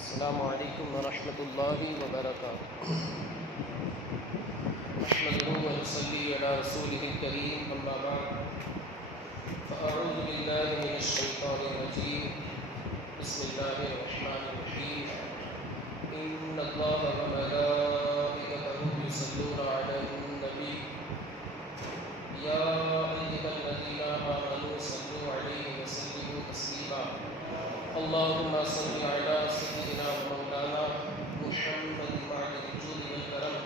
السلام علیکم ورحمۃ اللہ وبرکاتہ۔ نحمده ونصلي على رسوله الكريم، اما بعد فاعوذ باللہ من الشیطان الرجیم، بسم اللہ الرحمن الرحیم۔ ان اللہ وملائکته یصلون علی النبی یا ایھا الذین آمنوا صلوا علیہ وسلموا تسلیما۔ اللهم صل على سيدنا ومولانا محمد وعلى الجود والكرم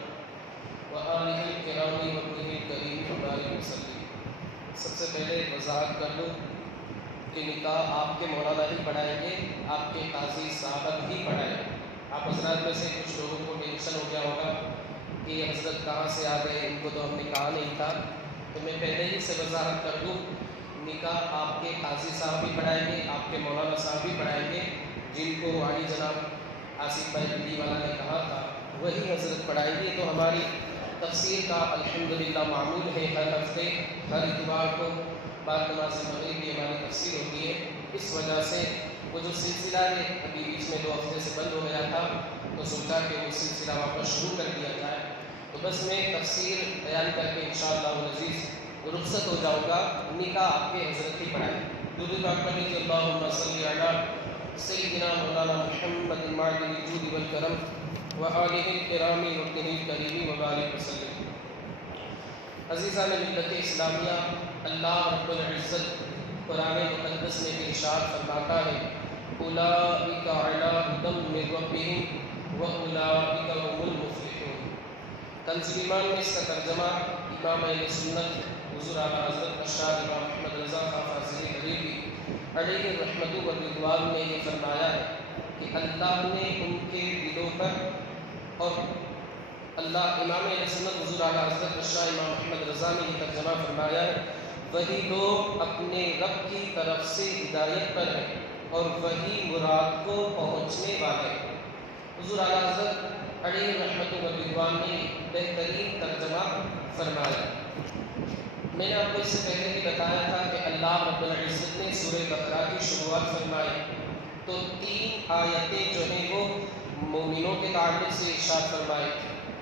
وآله الكرام وابنه الكريم وبارك وسلم۔ سب سے پہلے وضاحت کر لوں کہ نکاح آپ کے مولانا ہی پڑھائیں گے، آپ کے قاضی صاحب ہی پڑھائیں گے۔ آپ حضرات میں سے کچھ لوگوں کو ٹینشن ہو گیا ہوگا کہ یہ حضرت کہاں سے آ گئے، ان کو تو ہم نے کہا نہیں تھا، تو میں پہلے ہی سے وضاحت کر دوں، نکاح آپ کے قاضی صاحب بھی پڑھائیں گے، آپ کے مولانا صاحب بھی پڑھائیں گے۔ جن کو والی جناب آصف بھائی دلی والا نے کہا تھا وہی حضرت پڑھائیں گے۔ تو ہماری تفسیر کا الحمدللہ معمول ہے، ہر ہفتے ہر اتوار کو بعد نماز مغرب کی ہماری تفسیر ہوتی ہے۔ اس وجہ سے وہ جو سلسلہ ہے ابھی بیچ میں 2 ہفتے سے بند ہو گیا تھا، تو سوچا کہ وہ سلسلہ واپس شروع کر دیا جائے۔ تو بس میں تفسیر بیان کر کے انشاءاللہ العزیز رخصت ہو جاؤں گا۔ نکاح آپ کے حضرت ہی پڑھائیں۔ درود پاک پڑھ لیجیے، اللہم صلی علی سیدنا مولانا محمد وعلی الجود والکرم وآلہ الکرام وابنہ الکریم وبارک وسلم۔ عزیزان ملت اسلامیہ، اللہ رب العزت قرآن مقدس میں ارشاد فرماتا ہے، اولئک علی ھدی من ربہم واولئک ھم المفلحون۔ کنز ایمان میں اس کا ترجمہ امام اہل سنت حضور اعلیٰ حضرت ارشاد امام محمد رضا خان فاضلی بریلوی علیہ الرحمۃ والرضوان نے یہ فرمایا ہے کہ اللہ نے ان کے دلوں پر، اور اللہ امام اہل سنت حضور اعلیٰ حضرت ارشاد امام محمد رضا نے یہ ترجمہ فرمایا ہے، وہی لوگ اپنے رب کی طرف سے ہدایت پر ہیں اور وہی مراد کو پہنچنے والے ہیں۔ حضور اعلیٰ حضرت علیہ الرحمۃ والرضوان نے بہترین ترجمہ فرمایا۔ میں نے آپ کو اس سے پہلے بھی بتایا تھا کہ اللہ رب العزت نے سورہ بقرہ کی شروعات فرمائی تو 3 آیتیں جو ہیں وہ مومنوں کے تعلق سے ارشاد فرمائی،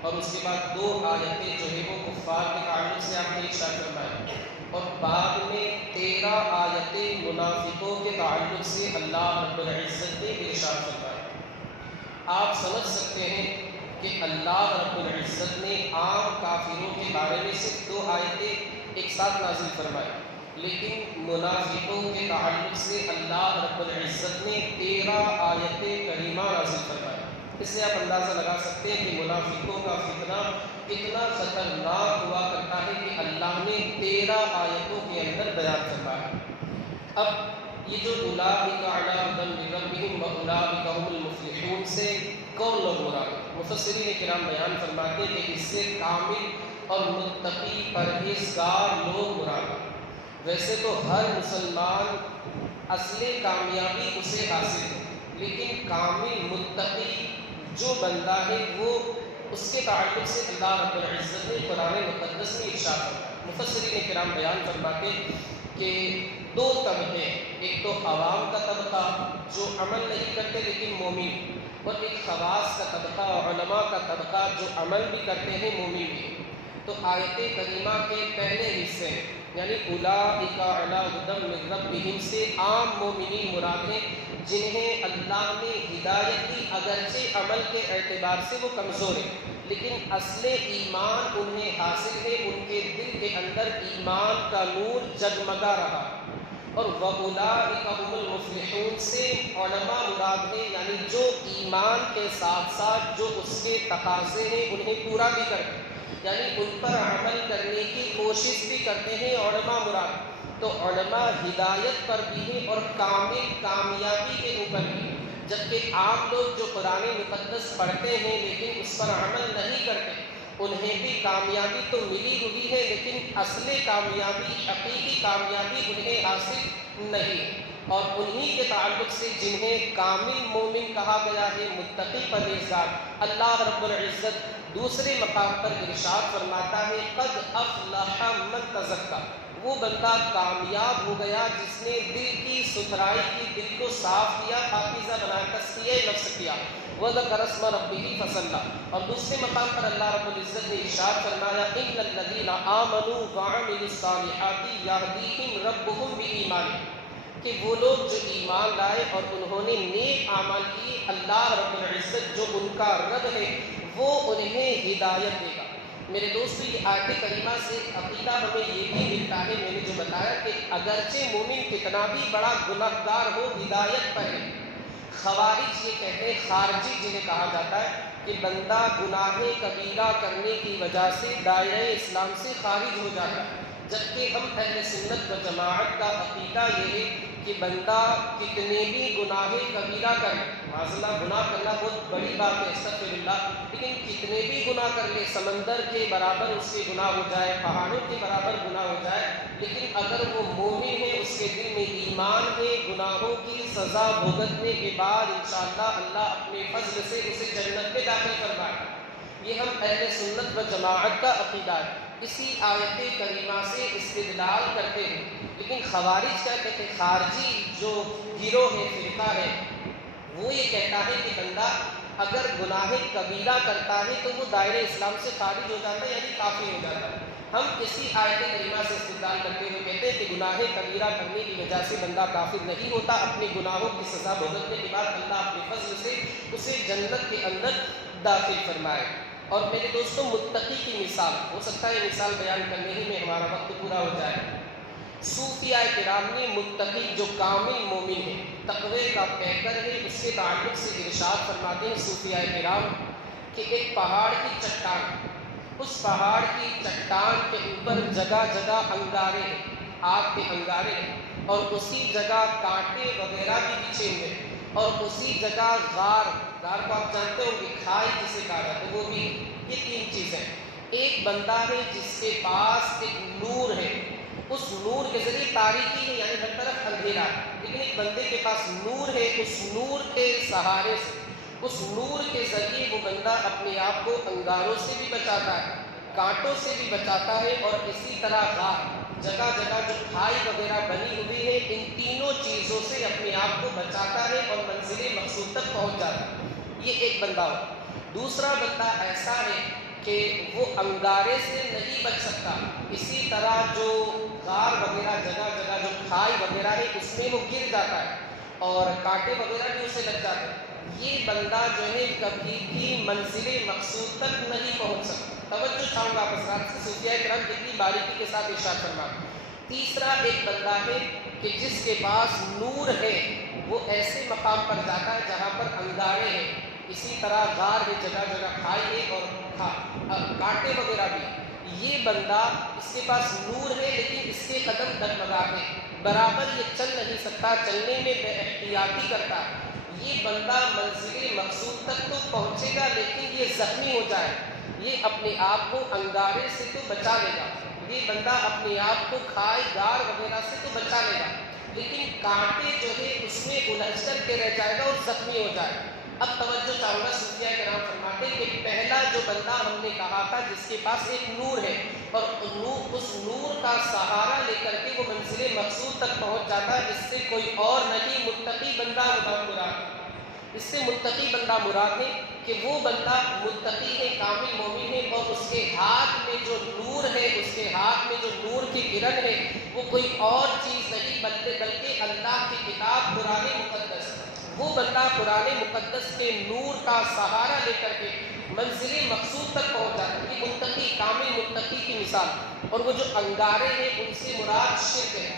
اور اس کے بعد 2 آیتیں جو ہیں وہ کفار کے تعلق سے آپ نے ارشاد فرمائی، اور بعد میں 13 آیتیں منافقوں کے تعلق سے اللہ رب العزت نے ارشاد فرمائی۔ آپ سمجھ سکتے ہیں کہ اللہ رب العزت نے عام کافروں کے بارے میں صرف 2 آیتیں ایک ساتھ نازل فرمائی، لیکن منافقوں کے تعلق سے اللہ رب العزت نے 13 آیتیں کریمہ نازل فرمائی۔ اس سے آپ اندازہ لگا سکتے ہیں کہ منافقوں کا فتنہ کتنا خطرناک ہوا کرتا ہے کہ اللہ نے 13 آیتوں کے اندر بیان فرمایا۔ اب یہ جو اولئک علی ھدی من ربہم واولئک ھم المفلحون سے کون لوگ مراد ہیں؟ مفسرین کرام بیان فرماتے ہیں کہ اس سے کامل اور متقی پرہیزگار لوگ مراد ہیں۔ ویسے تو ہر مسلمان اصل کامیابی اسے حاصل ہے، لیکن کامل متقی جو بندہ ہے وہ اس کے تعلق سے اللہ رب العزت نے قرآن مقدس میں ارشاد فرمایا۔ مفسرین کرام بیان فرماتے کہ 2 طبقے، ایک تو عوام کا طبقہ جو عمل نہیں کرتے لیکن مومن، اور ایک خواص کا طبقہ، علماء کا طبقہ جو عمل بھی کرتے ہیں مومن بھی۔ تو آیت کریمہ کے پہلے حصے یعنی اولئک علی ھدی من ربہم سے عام مومنین مراد ہیں جنہیں اللہ نے ہدایت دی، اگرچہ عمل کے اعتبار سے وہ کمزور ہیں لیکن اصل ایمان انہیں حاصل ہے، ان کے دل کے اندر ایمان کا نور جگمگا رہا۔ اور وَأُولَٰئِكَ هُمُ الْمُفْلِحُونَ سے علماء مراد ہیں، یعنی جو ایمان کے ساتھ ساتھ جو اس کے تقاضے ہیں انہیں پورا بھی کرتے ہیں، یعنی ان پر عمل کرنے کی کوشش بھی کرتے ہیں علماء مراد۔ تو علماء ہدایت پر بھی ہیں اور کامل کامیابی کے اوپر بھی ہیں، جبکہ عام لوگ جو قرآن مقدس پڑھتے ہیں لیکن اس پر عمل نہیں کرتے انہیں بھی کامیابی تو ملی ہوئی ہے، لیکن اصل کامیابی، حقیقی کامیابی انہیں حاصل نہیں۔ اور انہی کے تعلق سے جنہیں کامل مومن کہا گیا ہے، متقی پرہیزگار، اللہ رب العزت دوسرے مقام پر ارشاد فرماتا ہے، قد افلح من تزکا، وہ بندہ کامیاب ہو گیا جس نے دل کی ستھرائی کی، دل کو صاف کیا، پاکیزہ بنا، تزکیہ تزکیہ نفس کیا، وذکر اسم ربہ فصلی، اور دوسرے مقام پر اللہ رب العزت نے ارشاد فرمایا ان الذین آمنوا وعملوا الصالحات یہدیہم ربہم بایمانہم، کہ وہ لوگ جو ایمان لائے اور انہوں نے نیک اعمال کیے، اللہ رب العزت جو ان کا رب ہے وہ انہیں ہدایت دے گا۔ میرے دوستو، یہ آیت کریمہ سے عقیدہ ہمیں یہ بھی ملتا ہے، میں نے جو بتایا کہ اگرچہ مومن کتنا بھی بڑا گناہ گار ہو ہدایت پر ہے۔ خوارج یہ کہتے ہیں، خارجی جنہیں کہا جاتا ہے، کہ بندہ گناہ کبیرہ کرنے کی وجہ سے دائرہ اسلام سے خارج ہو جاتا ہے، جبکہ ہم اہل سنت و جماعت کا عقیدہ یہ ہے کہ بندہ کتنے بھی گناہ کبیرہ کرے، معاذاللہ گناہ کرنا بہت بڑی بات ہے، استغفر اللہ، لیکن کتنے بھی گناہ کر لے، سمندر کے برابر اس کے گناہ ہو جائے، پہاڑوں کے برابر گناہ ہو جائے، لیکن اگر وہ مومن ہے، اس کے دل میں ایمان ہے، گناہوں کی سزا بھگتنے کے بعد انشاءاللہ اللہ اپنے فضل سے اسے جنت میں داخل فرمائے۔ یہ ہم اہل سنت و جماعت کا عقیدہ ہے، اسی آیت کریمہ سے استدلال کرتے ہیں۔ لیکن خوارج کیا کہتے ہیں؟ خارجی جو گروہ ہے، فرقہ ہے، وہ یہ کہتا ہے کہ بندہ اگر گناہ کبیرہ کرتا ہے تو وہ دائرہ اسلام سے خارج ہو جاتا ہے، یعنی کافر ہو جاتا ہے۔ ہم اسی آیت کریمہ سے استدلال کرتے ہوئے کہتے ہیں کہ گناہ کبیرہ کرنے کی وجہ سے بندہ کافر نہیں ہوتا، اپنے گناہوں کی سزا بھگتنے کے بعد اللہ اپنے فضل سے اسے جنت کے اندر داخل فرمائے۔ اور میرے دوستوں، متقی کی مثال، ہو سکتا ہے یہ مثال بیان کرنے ہی میں ہمارا وقت پورا ہو جائے۔ صوفیاء کرام نے متقی جو کامل مومن ہے، تقوی کا پیکر ہے، اس کے تعلق سے ارشاد فرماتے ہیں صوفیاء کرام کہ ایک پہاڑ کی چٹان، اس پہاڑ کی چٹان کے اوپر جگہ جگہ انگارے ہیں، آگ کے انگارے ہیں، اور اسی جگہ کانٹے وغیرہ بھی بچھے ہوئے ہیں، اور اسی جگہ غار کو آپ جانتے ہوں گے، کھائی جسے کہا جاتا ہے، وہ بھی۔ یہ تین چیزیں، ایک بندہ ہے جس کے پاس ایک نور ہے، اس نور کے ذریعے تاریکی ہے، یعنی ہر طرف اندھیرا ہے، لیکن ایک بندے کے پاس نور ہے، اس نور کے سہارے سے، اس نور کے ذریعے وہ بندہ اپنے آپ کو انگاروں سے بھی بچاتا ہے، کانٹوں سے بھی بچاتا ہے، اور اسی طرح غار، جگہ جگہ جو کھائی وغیرہ بنی ہوئی ہے، ان تینوں چیزوں سے اپنے آپ کو بچاتا ہے اور منزل مقصود تک پہنچ جاتا ہے۔ یہ ایک بندہ ہو۔ دوسرا بندہ ایسا ہے کہ وہ انگارے سے نہیں بچ سکتا، اسی طرح جو غار وغیرہ جگہ جگہ جو کھائی وغیرہ ہے اس میں وہ گر جاتا ہے، اور کانٹے وغیرہ بھی اسے لگ جاتے ہیں۔ یہ بندہ جو ہے کبھی بھی منزل مقصود تک نہیں پہنچ سکتا۔ توجہ چاہوں گا آپ حضرات سے، صوفیاء کرام کتنی باریکی کے ساتھ ارشاد فرماتے ہیں۔ تیسرا ایک بندہ ہے کہ جس کے پاس نور ہے، وہ ایسے مقام پر جاتا ہے جہاں پر انگارے ہیں، اسی طرح غار ہے، جگہ جگہ کھائی ہے اور کانٹے وغیرہ بھی۔ یہ بندہ، اس کے پاس نور ہے لیکن اس کے قدم ڈگمگاتے ہیں، برابر یہ چل نہیں سکتا، چلنے میں بے احتیاطی کرتا ہے۔ یہ بندہ منزل مقصود تک تو پہنچے گا لیکن یہ زخمی ہو جائے، یہ اپنے آپ کو انگارے سے تو بچا لے گا، یہ بندہ اپنے آپ کو کھائی غار وغیرہ سے تو بچا لے گا، لیکن کانٹے جو ہے اس میں الجھ کر کے رہ جائے گا اور زخمی ہو جائے گا۔ اب توجہ چاہوں گا، صوفیاء کرام فرماتے ہیں کہ پہلا جو بندہ ہم نے کہا تھا جس کے پاس ایک نور ہے، اور اس نور کا سہارا لے کر کے وہ منزل مقصود تک پہنچ جاتا ہے، اس سے کوئی اور نہیں متقی بندہ مراد ہے۔ اس سے متقی بندہ مراد ہے کہ وہ بندہ متقی ہے، کامل مومن ہے، اور اس کے ہاتھ میں جو نور ہے، اس کے ہاتھ میں جو نور کی کرن ہے، وہ کوئی اور چیز نہیں بلکہ اللہ کی کتاب قرآن مقدس ہے۔ وہ بندہ قرآن مقدس کے نور کا سہارا لے کر کے منزل مقصود تک پہنچ جاتا ہے۔ یہ متقی، کامل متقی کی مثال۔ اور وہ جو انگارے ہیں ان سے مراد شرک ہے،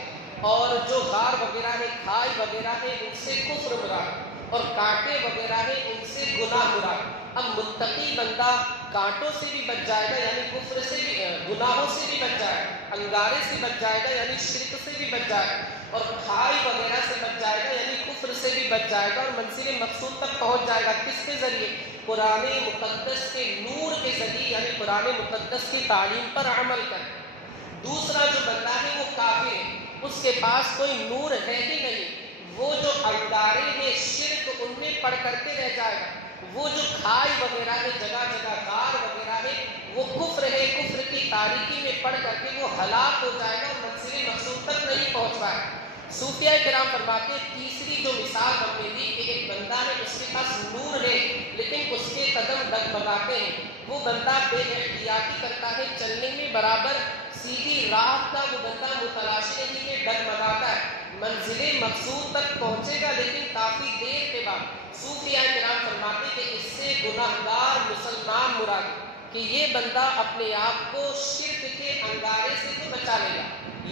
اور جو غار وغیرہ ہے، کھائی وغیرہ ہے، ان سے کفر مراد، اور کانٹے وغیرہ ہے ان سے گناہ مراد۔ اب متقی بندہ کانٹوں سے بھی بچ جائے گا، یعنی کفر سے بھی، گناہوں سے بھی بچ جائے گا، انگارے سے بچ جائے گا یعنی شرک سے بھی بچ جائے گا، اور کھائی وغیرہ سے بچ جائے گا یعنی کفر سے بھی بچ جائے گا، اور منزل مقصود تک پہنچ جائے گا۔ کس کے ذریعے؟ قرآن مقدس کے نور کے ذریعے، یعنی قرآن مقدس کی تعلیم پر عمل کر۔ دوسرا جو بندہ ہے وہ کافر ہے، اس کے پاس کوئی نور ہے ہی نہیں، وہ جو انگارے ہیں شرک ان میں پڑھ کر کے رہ جائے گا، وہ جو کھائی وغیرہ ہے، جگہ جگہ غار وغیرہ ہے، وہ کفر ہے، کفر کی تاریکی میں پڑھ کر کے وہ ہلاک ہو جائے گا اور منزل مقصود تک نہیں پہنچ پائے گا۔ صوفیہ کرام فرماتے ہیں تیسری جو مثال ہم نے دی کہ ایک بندہ ہے اس کے پاس نور ہے لیکن اس کے قدم ڈگمگاتے ہیں، وہ بندہ بے احتیاطی کرتا ہے، چلنے میں برابر سیدھی راہ کا وہ بندہ متلاشی نہیں ہے، ڈگمگاتا ہے، منزل مقصود تک پہنچے گا لیکن کافی دیر کے بعد۔ صوفیہ کرام فرماتے ہیں کہ اس سے گناہگار مسلمان مراد ہے کہ یہ بندہ اپنے آپ کو شرک کے انگارے سے تو بچا لے گا،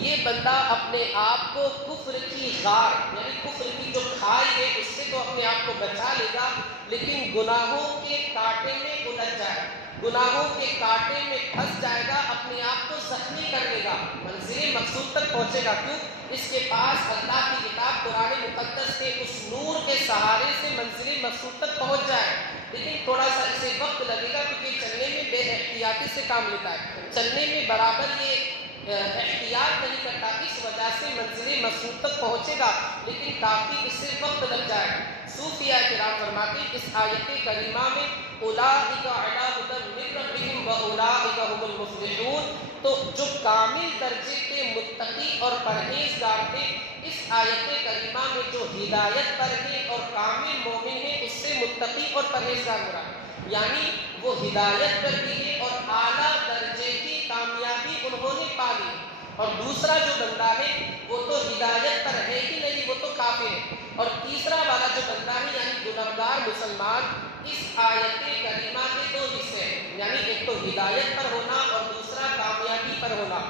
یہ بندہ اپنے آپ کو کفر کی غار یعنی کفر کی جو کھائی ہے اس سے تو اپنے آپ کو بچا لے گا، لیکن گناہوں کے کانٹے میں الجھ جائے گا، گناہوں کے کانٹے میں پھنس جائے گا، اپنے آپ کو زخمی کر لے گا، منزل مقصود تک پہنچے گا۔ کیوں؟ اس کے پاس اللہ کی کتاب قرآن مقدس کے اس نور کے سہارے سے منزل مقصود تک پہنچ جائے، لیکن تھوڑا سا اسے وقت لگے گا کیونکہ چلنے میں بے احتیاطی سے کام لیتا ہے، چلنے میں برابر یہ احتیاط نہیں کرتا، اس وجہ سے منزل مقصود تک پہنچے گا لیکن کافی اس سے وقت لگ جائے گا۔ صوفیہ کرام فرماتے ہیں اس آیت کریمہ میں اولئک علی ھدی من ربہم واولئک ھم المفلحون، تو جو کامل درجے کے متقی اور پرہیزگار تھے، اس آیت کریمہ میں جو ہدایت پر ہے اور کامل مومن ہے اس سے متقی اور پرہیزگار مراد، یعنی وہ ہدایت پر بھی ہے اور اعلیٰ درجے کی کامیابی انہوں نے پا لی، اور دوسرا جو بندہ ہے وہ تو ہدایت پر ہے ہی نہیں، وہ تو کافر ہے، اور تیسرا والا جو بندہ ہے یعنی گنہگار مسلمان، اس آیت کریمہ کے دو حصے ہیں، یعنی ایک تو ہدایت پر ہونا اور دوسرا کامیابی پر ہونا۔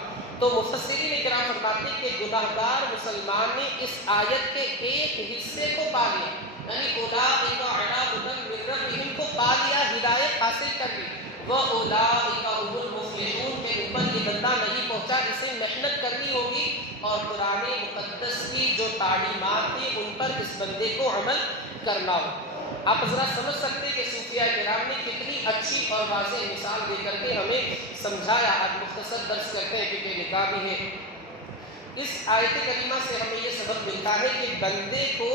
تو مفسرین کرام فرماتے ہیں کہ گنہگار مسلمان نے اس آیت کے ایک حصے کو پا لیا، یعنی اولئک علی ھدی من ربہم کو پا لیا، ہدایت حاصل کر لی، واولئک ھم المفلحون کے اوپر یہ بندہ نہیں پہنچا، اسے محنت کرنی ہوگی اور قرآن مقدس کی جو تعلیمات ہیں ان پر اس بندے کو عمل کرنا ہوگا۔ آپ ذرا سمجھ سکتے ہیں کہ صوفیہ کرام نے کتنی اچھی اور واضح مثال دے کر کے ہمیں سمجھایا۔ آج مختصر درس کرتے ہیں کیونکہ نکاح بھی ہے۔ اس آیت کریمہ سے ہمیں یہ سبق ملتا ہے کہ بندے کو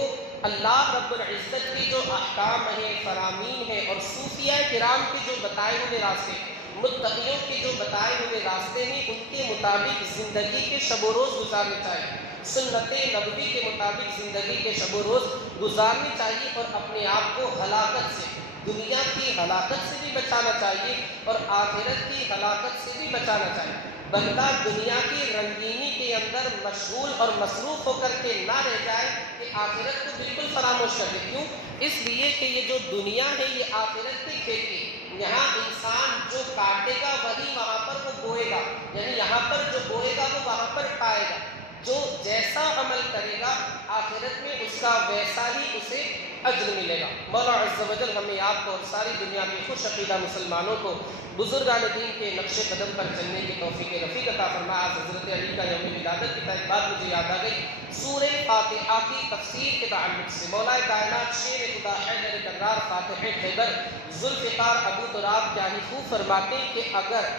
اللہ رب العزت کے جو احکام ہیں، فرامین ہیں، اور صوفیہ کرام کے جو بتائے ہوئے راستے، متقیوں کے جو بتائے ہوئے راستے ہیں، ان کے مطابق زندگی کے شب و روز گزارنے چاہیے، سنت نبوی کے مطابق زندگی کے شب و روز گزارنی چاہیے، اور اپنے آپ کو ہلاکت سے، دنیا کی ہلاکت سے بھی بچانا چاہیے اور آخرت کی ہلاکت سے بھی بچانا چاہیے۔ بندہ دنیا کی رنگینی کے اندر مشغول اور مصروف ہو کر کے نہ رہ جائے کہ آخرت کو بالکل فراموش کر دے۔ کیوں؟ اس لیے کہ یہ جو دنیا ہے یہ آخرت کی کھیتی ہے، یہاں انسان جو کاٹے گا وہی وہاں پر وہ بوئے گا، یعنی یہاں پر جو بوئے گا وہ وہاں پر پائے گا، جو جیسا عمل کرے گا آخرت میں اس کا ویسا ہی اسے اجر ملے گا۔ مولا عز و جل ہمیں آپ کو اور ساری دنیا کے خوش عقیدہ مسلمانوں کو بزرگان دین کے نقش قدم پر چلنے کی توفیق رفیق عطا فرمائے۔ آج حضرت علی کا یوم ولادت کی ایک بات مجھے یاد آ گئی، سورہ فاتحہ کی تفسیر کے تعلق سے مولا کائنات شیر خدا حیدر کرار فاتح خیبر ذوالفقار ابو تراب کیانی خوب فرماتے ہیں کہ اگر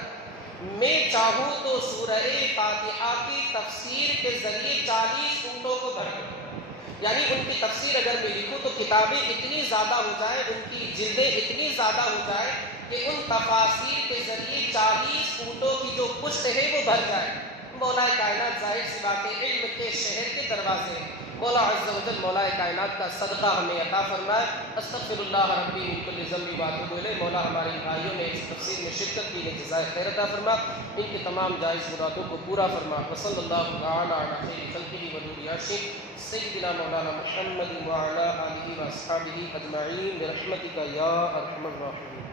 میں چاہوں تو سورہ فاتحہ کی تفسیر کے ذریعے 40 اونٹوں کو بھر دوں، یعنی ان کی تفسیر اگر میں لکھوں تو کتابیں اتنی زیادہ ہو جائیں، ان کی جلدیں اتنی زیادہ ہو جائیں کہ ان تفاسیر کے ذریعے 40 اونٹوں کی جو پشت ہے وہ بھر جائے۔ مولا کائنات ظاہر سی بات ہے علم کے شہر کے دروازے ہیں، مولا عز و جل مولا کائنات کا صدقہ ہمیں عطا فرمائے۔ استغفر اللہ ربی من کل ذنب واتوب الیہ۔ مولا ہمارے بھائیوں نے اس تفسیر میں شرکت کی، انہیں جزائے خیر عطا فرما، ان کی تمام جائز مرادوں کو پورا فرما۔ وصلی اللہ تعالی علی خیر خلقہ ونور عرشہ سیدنا مولانا محمد وعلی آلہ واصحابہ اجمعین برحمتک یا ارحم الراحمین۔